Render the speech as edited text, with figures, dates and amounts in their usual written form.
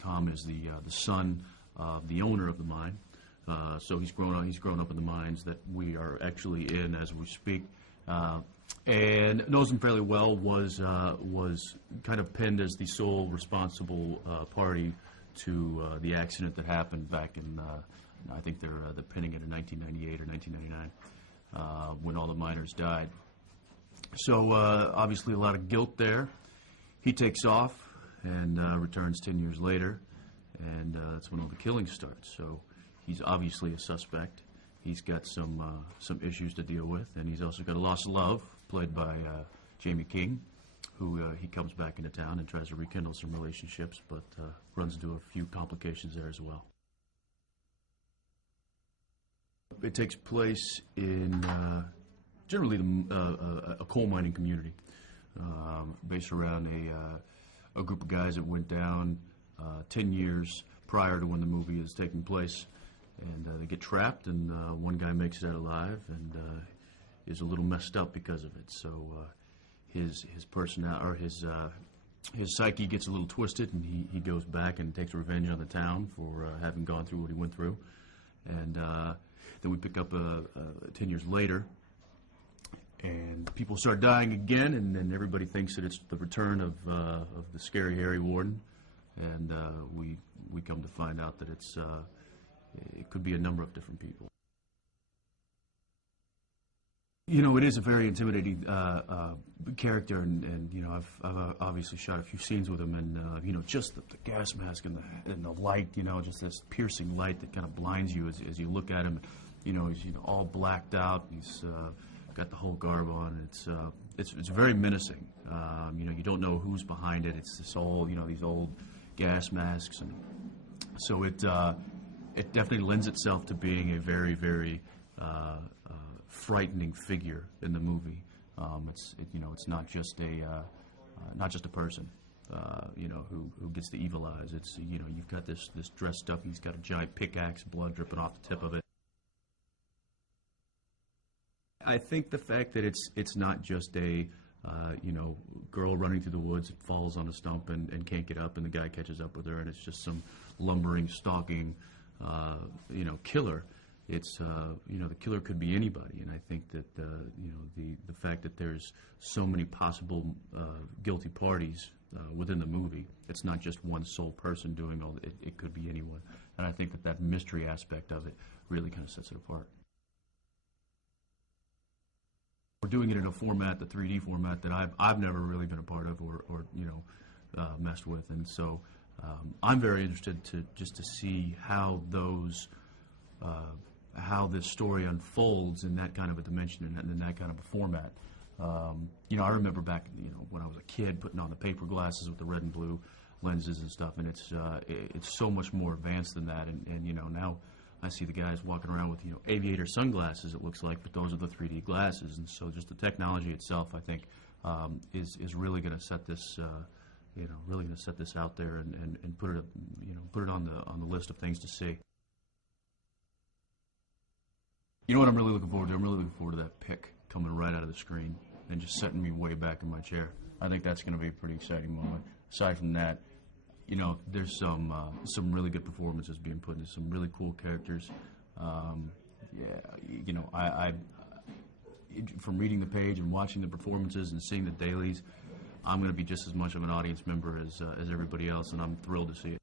Tom is the son of the owner of the mine. So he's grown up in the mines that we are actually in as we speak, and knows him fairly well. Was kind of pinned as the sole responsible party to the accident that happened back in I think they're pinning it in 1998 or 1999 when all the miners died. So obviously a lot of guilt there. He takes off and returns 10 years later, and that's when all the killing starts. So he's obviously a suspect. He's got some issues to deal with, and he's also got a loss of love, played by Jamie King, who he comes back into town and tries to rekindle some relationships, but runs into a few complications there as well. It takes place in generally a coal mining community, based around a group of guys that went down 10 years prior to when the movie is taking place, and they get trapped, and one guy makes it out alive and is a little messed up because of it. So his psyche gets a little twisted, and he goes back and takes revenge on the town for having gone through what he went through. And then we pick up 10 years later, and people start dying again, and then everybody thinks that it's the return of the scary Harry Warden, and we come to find out that it could be a number of different people. You know, it is a very intimidating character, and you know, I've obviously shot a few scenes with him, and you know, just the gas mask and the light, you know, just this piercing light that kind of blinds you as you look at him. You know, he's all blacked out. He's got the whole garb on. It's very menacing. You know, you don't know who's behind it. It's this all, you know, these old gas masks, and so it definitely lends itself to being a very, very frightening figure in the movie. You know, it's not just a person, you know, who gets the evil eyes. It's, you know, you've got this dressed up. He's got a giant pickaxe, blood dripping off the tip of it. I think the fact that it's not just a you know, girl running through the woods, falls on a stump and can't get up, and the guy catches up with her, and it's just some lumbering, stalking, you know, killer. It's you know, the killer could be anybody, and I think that you know, the fact that there's so many possible guilty parties within the movie, it's not just one sole person doing all. It could be anyone, and I think that mystery aspect of it really kind of sets it apart. We're doing it in a format, the 3D format, that I've never really been a part of or you know, messed with, and so I'm very interested to see how how this story unfolds in that kind of a dimension and in that kind of a format. You know, I remember back, you know, when I was a kid, putting on the paper glasses with the red and blue lenses and stuff, and it's so much more advanced than that, and you know, now I see the guys walking around with, you know, aviator sunglasses, it looks like, but those are the 3D glasses, and so just the technology itself, I think, is really going to set this, you know, really going to set this out there and put it, you know, put it on the list of things to see. You know what I'm really looking forward to? I'm really looking forward to that pick coming right out of the screen and just setting me way back in my chair. I think that's going to be a pretty exciting moment. Aside from that, you know, there's some really good performances being put into some really cool characters. Yeah, you know, I from reading the page and watching the performances and seeing the dailies, I'm going to be just as much of an audience member as everybody else, and I'm thrilled to see it.